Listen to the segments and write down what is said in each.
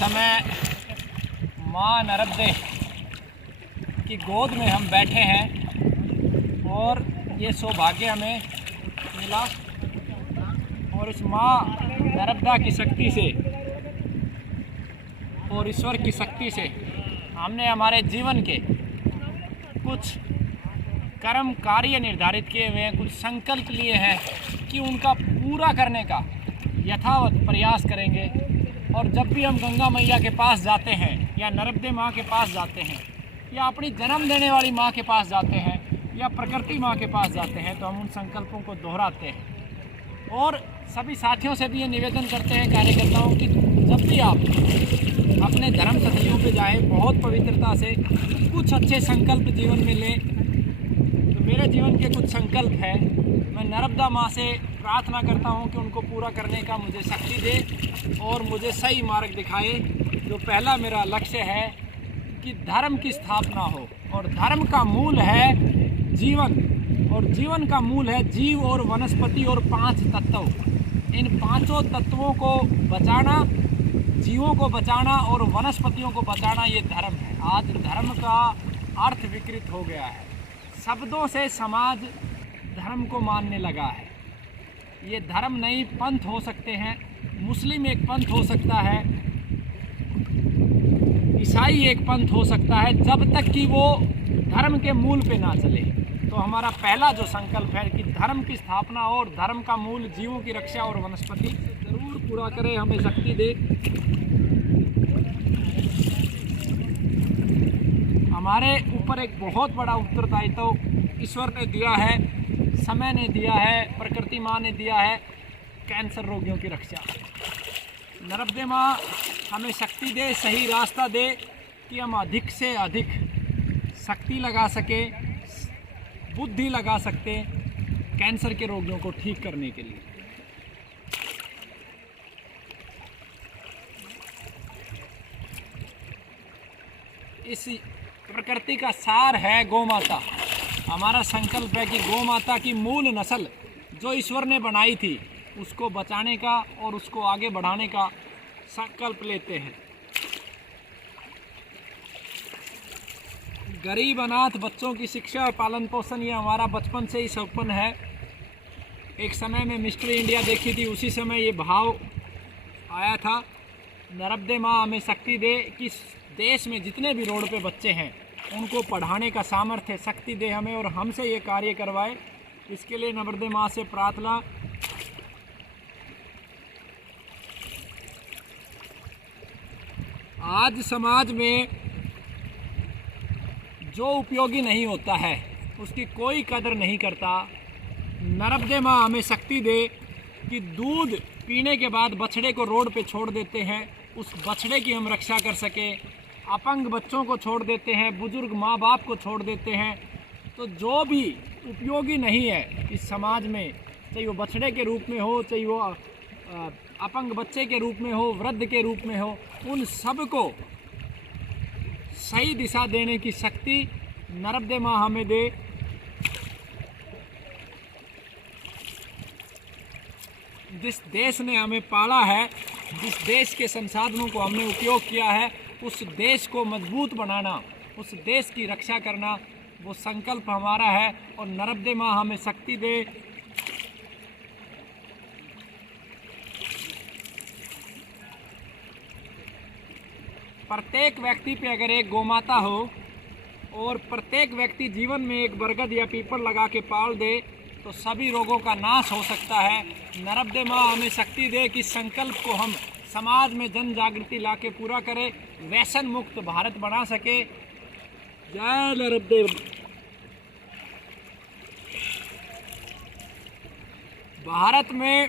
समय माँ नर्मदे की गोद में हम बैठे हैं और ये सौभाग्य हमें मिला और इस माँ नर्मदा की शक्ति से और ईश्वर की शक्ति से हमने हमारे जीवन के कुछ कर्म कार्य निर्धारित किए हुए हैं, कुछ संकल्प लिए हैं कि उनका पूरा करने का यथावत प्रयास करेंगे। और जब भी हम गंगा मैया के पास जाते हैं या नर्मदे माँ के पास जाते हैं या अपनी जन्म देने वाली माँ के पास जाते हैं या प्रकृति माँ के पास जाते हैं तो हम उन संकल्पों को दोहराते हैं। और सभी साथियों से भी ये निवेदन करते हैं कार्यकर्ताओं की, जब भी आप अपने धर्म सत्यों पे जाएं बहुत पवित्रता से कुछ अच्छे संकल्प जीवन में लें। तो मेरे जीवन के कुछ संकल्प हैं, मैं नर्मदा माँ से प्रार्थना करता हूँ कि उनको पूरा करने का मुझे शक्ति दे और मुझे सही मार्ग दिखाए। जो पहला मेरा लक्ष्य है कि धर्म की स्थापना हो और धर्म का मूल है जीवन और जीवन का मूल है जीव और वनस्पति और 5 तत्व। इन 5 तत्वों को बचाना, जीवों को बचाना और वनस्पतियों को बचाना ये धर्म है। आज धर्म का अर्थ विकृत हो गया है, शब्दों से समाज धर्म को मानने लगा है। ये धर्म नहीं पंथ हो सकते हैं, मुस्लिम एक पंथ हो सकता है, ईसाई एक पंथ हो सकता है, जब तक कि वो धर्म के मूल पे ना चले। तो हमारा पहला जो संकल्प है कि धर्म की स्थापना और धर्म का मूल जीवों की रक्षा और वनस्पति जरूर पूरा करे, हमें शक्ति दे। हमारे ऊपर एक बहुत बड़ा उत्तरदायित्व ईश्वर ने दिया है, समय ने दिया है, प्रकृति माँ ने दिया है, कैंसर रोगियों की रक्षा। नर्मदे माँ हमें शक्ति दे, सही रास्ता दे कि हम अधिक से अधिक शक्ति लगा सके, बुद्धि लगा सकते कैंसर के रोगियों को ठीक करने के लिए। इस प्रकृति का सार है गौ माता। हमारा संकल्प है कि गौ माता की मूल नस्ल जो ईश्वर ने बनाई थी उसको बचाने का और उसको आगे बढ़ाने का संकल्प लेते हैं। गरीब अनाथ बच्चों की शिक्षा और पालन पोषण ये हमारा बचपन से ही सपन है। एक समय में मिस्टर इंडिया देखी थी, उसी समय ये भाव आया था। नर्मदे माँ हमें शक्ति दे कि देश में जितने भी रोड पे बच्चे हैं उनको पढ़ाने का सामर्थ्य शक्ति दे हमें और हमसे ये कार्य करवाए। इसके लिए नर्मदे माँ से प्रार्थना। आज समाज में जो उपयोगी नहीं होता है उसकी कोई कदर नहीं करता। नर्मदे माँ हमें शक्ति दे कि दूध पीने के बाद बछड़े को रोड पे छोड़ देते हैं, उस बछड़े की हम रक्षा कर सके। अपंग बच्चों को छोड़ देते हैं, बुजुर्ग माँ बाप को छोड़ देते हैं। तो जो भी उपयोगी नहीं है इस समाज में, चाहे वो बछड़े के रूप में हो, चाहे वो अपंग बच्चे के रूप में हो, वृद्ध के रूप में हो, उन सब को सही दिशा देने की शक्ति नर्मदे माँ हमें दे। जिस देश ने हमें पाला है, जिस देश के संसाधनों को हमने उपयोग किया है, उस देश को मजबूत बनाना, उस देश की रक्षा करना, वो संकल्प हमारा है। और नर्मदे माँ हमें शक्ति दे। प्रत्येक व्यक्ति पे अगर एक गौमाता हो और प्रत्येक व्यक्ति जीवन में एक बरगद या पीपल लगा के पाल दे तो सभी रोगों का नाश हो सकता है। नर्मदे माँ हमें शक्ति दे कि संकल्प को हम समाज में जन जागृति ला के पूरा करें, व्यसन मुक्त भारत बना सके। जय नर्मदे। भारत में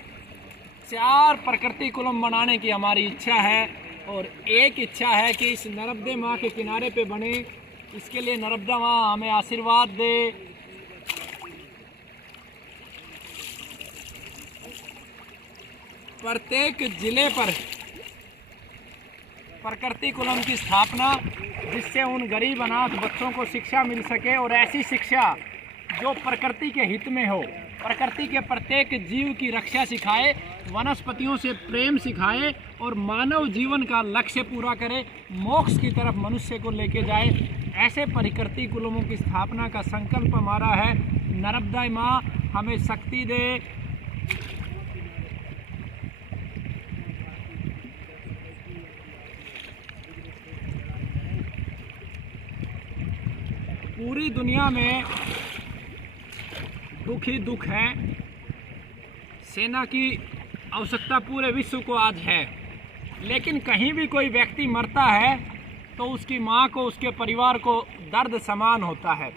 4 प्रकृति कुलम बनाने की हमारी इच्छा है और एक इच्छा है कि इस नर्मदे माँ के किनारे पे बने। इसके लिए नर्मदा माँ हमें आशीर्वाद दे। प्रत्येक जिले पर प्रकृति कुलम की स्थापना, जिससे उन गरीब अनाथ बच्चों को शिक्षा मिल सके और ऐसी शिक्षा जो प्रकृति के हित में हो, प्रकृति के प्रत्येक जीव की रक्षा सिखाए, वनस्पतियों से प्रेम सिखाए और मानव जीवन का लक्ष्य पूरा करे, मोक्ष की तरफ मनुष्य को लेके जाए। ऐसे प्रकृति कुलमों की स्थापना का संकल्प हमारा है। नर्मदा माँ हमें शक्ति दे। पूरी दुनिया में दुख ही दुख है। सेना की आवश्यकता पूरे विश्व को आज है, लेकिन कहीं भी कोई व्यक्ति मरता है तो उसकी माँ को, उसके परिवार को दर्द समान होता है।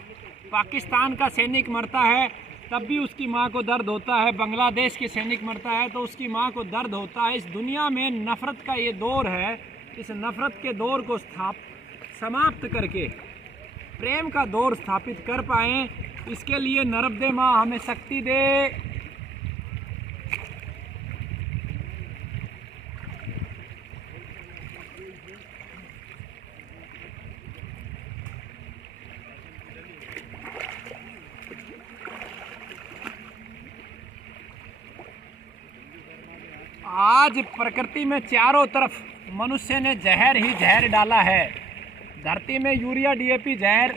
पाकिस्तान का सैनिक मरता है तब भी उसकी माँ को दर्द होता है। बांग्लादेश के सैनिक मरता है तो उसकी माँ को दर्द होता है। इस दुनिया में नफ़रत का ये दौर है। इस नफ़रत के दौर को समाप्त करके प्रेम का दौर स्थापित कर पाएँ, इसके लिए नर्मदे माँ हमें शक्ति दे। आज प्रकृति में चारों तरफ मनुष्य ने जहर ही जहर डाला है। धरती में यूरिया डीएपी जहर,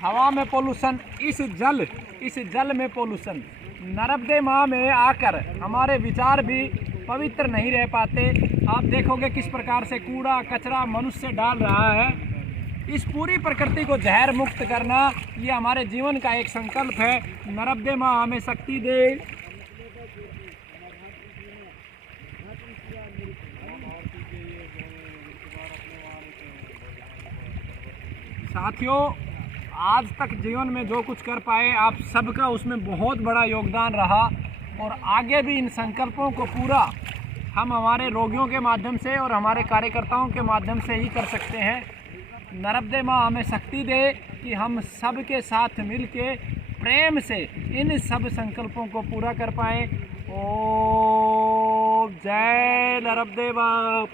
हवा में पोल्यूशन, इस जल में पोल्यूशन। नर्मदे माँ में आकर हमारे विचार भी पवित्र नहीं रह पाते। आप देखोगे किस प्रकार से कूड़ा कचरा मनुष्य डाल रहा है। इस पूरी प्रकृति को जहर मुक्त करना ये हमारे जीवन का एक संकल्प है। नर्मदे माँ हमें शक्ति दे। साथियों, आज तक जीवन में जो कुछ कर पाए आप सबका उसमें बहुत बड़ा योगदान रहा और आगे भी इन संकल्पों को पूरा हम हमारे रोगियों के माध्यम से और हमारे कार्यकर्ताओं के माध्यम से ही कर सकते हैं। नर्मदे माँ हमें शक्ति दे कि हम सब के साथ मिलके प्रेम से इन सब संकल्पों को पूरा कर पाएँ। ओम जय नर्मदे माँ।